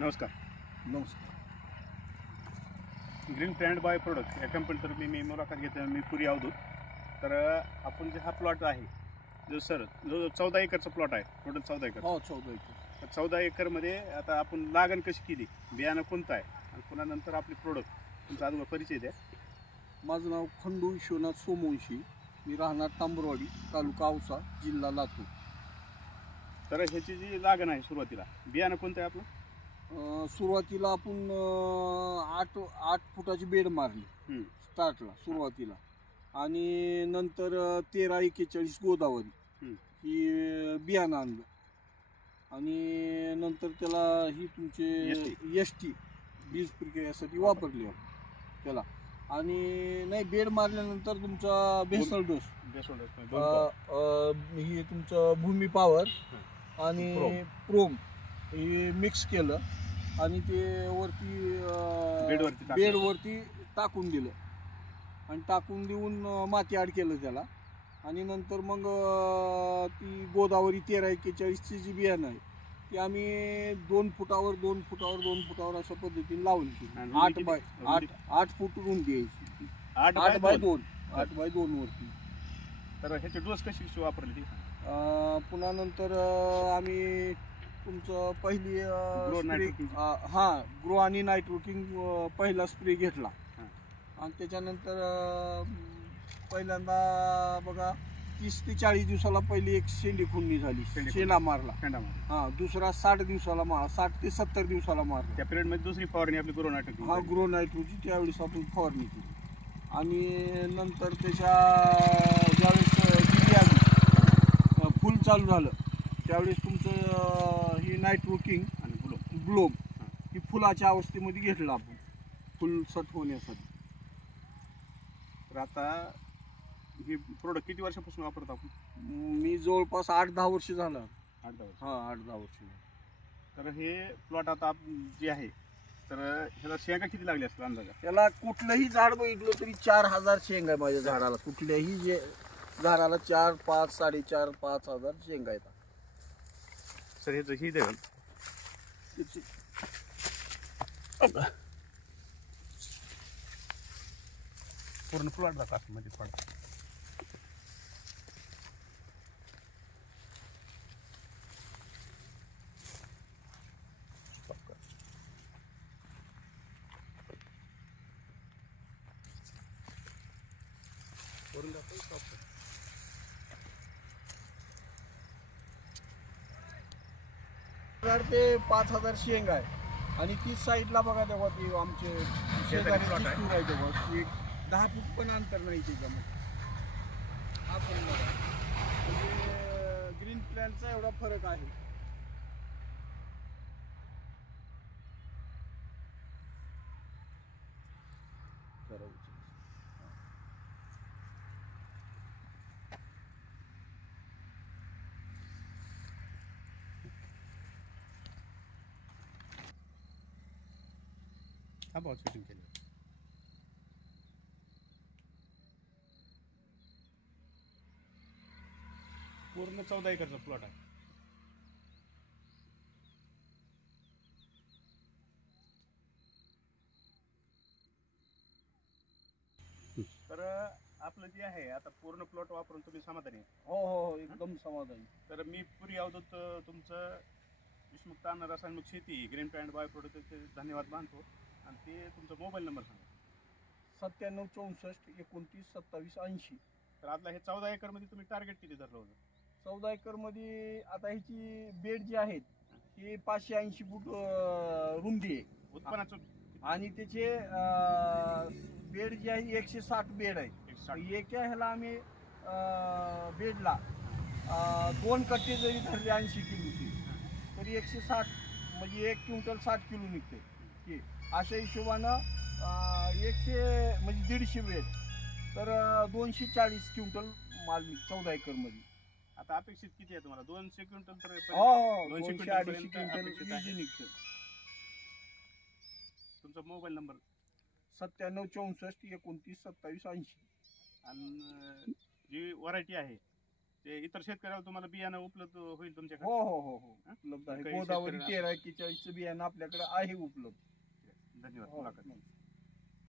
नमस्कार. नमस्कार. Green plant by product या कंपनीतर्फे मी मुलाखत घेतो. मी पुरी अवधूत. तर आपण जे हा प्लॉट आहे जो 14 एकरचा प्लॉट आहे. Total 14 acre. हो, 14 एकर. 14 एकरमध्ये आता आपण लागण कशी केली, बियाणं कोणतं आहे आणि पुन्हा नंतर आपले प्रोडक्ट तुमचा अगोदर परिचय द्या. माझं नाव खंडू विश्वनाथ सोमवंशी. मी राहणार तांबरवाडी, तालुका औसा, जिल्हा लातूर. तर ह्याची जी लागण आहे सुरुवातीला बियाणं कोणतं आहे आपलं? सुरुवातीला आपण 8 फुटाची बेड मारली स्टार्टला सुरुवातीला, आणि नंतर 1341 गोदावरी ही बियाणं आणलं, आणि नंतर त्याला ही तुमचे ST बीज प्रक्रियेसाठी वापरली आपण त्याला. आणि नाही, बेड मारल्यानंतर तुमचा भेसळ डोस ही तुमचं भूमी पॉवर आणि प्रोम हे मिक्स केलं आणि ते बेडवरती टाकून दिलं, आणि टाकून देऊन माती आड केलं त्याला. आणि नंतर मग ती गोदावरी 1341 जी बियाणं आहे ती आम्ही 2 फुटावर 2 फुटावर 2 फुटावर अशा पद्धतीने लावली. 8 फूट रुंदी यायची. 8 बाय 2 वरती. तर ह्याचे डोस कशी वापरली ती? पुन्हा नंतर आम्ही तुमचं पहिली ग्रो आणि नायट्रोकिंग पहिला स्प्रे घेतला, आणि त्याच्यानंतर पहिल्यांदा बघा 30 ते 40 दिवसाला पहिली एक शेंडी खुडणी झाली, शेंडा मारला. दुसरा 60 दिवसाला 60 ते 70 दिवसाला मारला. त्या पिरियड मध्ये दुसरी फवारणी आपली ग्रो नायट्रोकिंग. ग्रो नायट्रोची त्यावेळेस आपण फवारणी केली. आणि नंतर त्याच्या ज्यावेळेस किती आली फुल चालू झालं त्यावेळेस तुमचं ही नायट्रोकिंग आणि ब्लोम ही फुलाच्या अवस्थेमध्ये घेतलं आपण फुल सट होण्यासाठी. तर आता हे प्रोडक्ट किती वर्षापासून वापरतो आपण? मी जवळपास 8-10 वर्ष झालं. 8-10 वर्ष. 8-10 वर्ष. तर हे प्लॉट आता जे आहे तर ह्याला शेंगा किती लागली असतील अंदाजा? त्याला कुठलंही झाड बघितलं तरी 4000 शेंगा आहे माझ्या झाडाला. कुठल्याही जे झाडाला 4, 5, 4.5, 5,000 शेंगा येतात. सर ह्याचं ही द्या पूर्ण प्लॉट जात असं मध्ये थोडा. ते 5,000 शेंगा आहे, आणि ती साईडला बघा तेव्हा ती आमचे शेजारी प्लॉट आहे तेव्हा 10 फूट पण अंतर नाही त्याच्यामध्ये. हा पण बघा, म्हणजे ग्रीन प्लॅनचा एवढा फरक आहे. हा बहुत शूटिंग केली. पूर्ण 14 एकरचा प्लॉट आहे. तर आपलं जे आहे आता पूर्ण प्लॉट वापरून तुम्ही समाधानी आहे? हो, एकदम समाधानी. तर मी पुरी अवधूत तुमचं विषमुक्त अन्न रासायनिक शेती ग्रीन प्लॅन्ट बाय प्रोडक्टचे धन्यवाद मानतो. आणि ते तुमचा मोबाईल नंबर सांगा. 97 64 29 27 80. तर आपला हे 14 एकरमध्ये तुम्ही टार्गेट किती धरलं होतं? 14 एकरमध्ये आता ह्याची बेड जी आहेत ही 580 फूट रुंदी आहे उत्पन्नाचं. आणि त्याचे बेड जे आहे 160 बेड आहे. एका ह्याला आम्ही बेडला 2 कट्टे जरी धरले 80 किलोची तरी 160 म्हणजे 1 क्विंटल 60 किलो निघते. अशा हिशोबानं 100 म्हणजे 150 बेड तर 240 क्विंटल माल निघतो 14 एकरमध्ये. आता अपेक्षित किती आहे तुम्हाला? 200 क्विंटल तर 200-250 क्विंटल निघतं. तुमचा मोबाईल नंबर? 97 64 29 27 80. आणि जी व्हरायटी आहे ते इतर शेतकऱ्याला तुम्हाला बियाणं उपलब्ध होईल तुमच्याकडे? हो हो हो हो उपलब्ध आहे. काही गोदावरी शेतकऱ्यांना- 1341 बियाणं आपल्याकडे आहे उपलब्ध. धन्यवाद हो. मुलाखत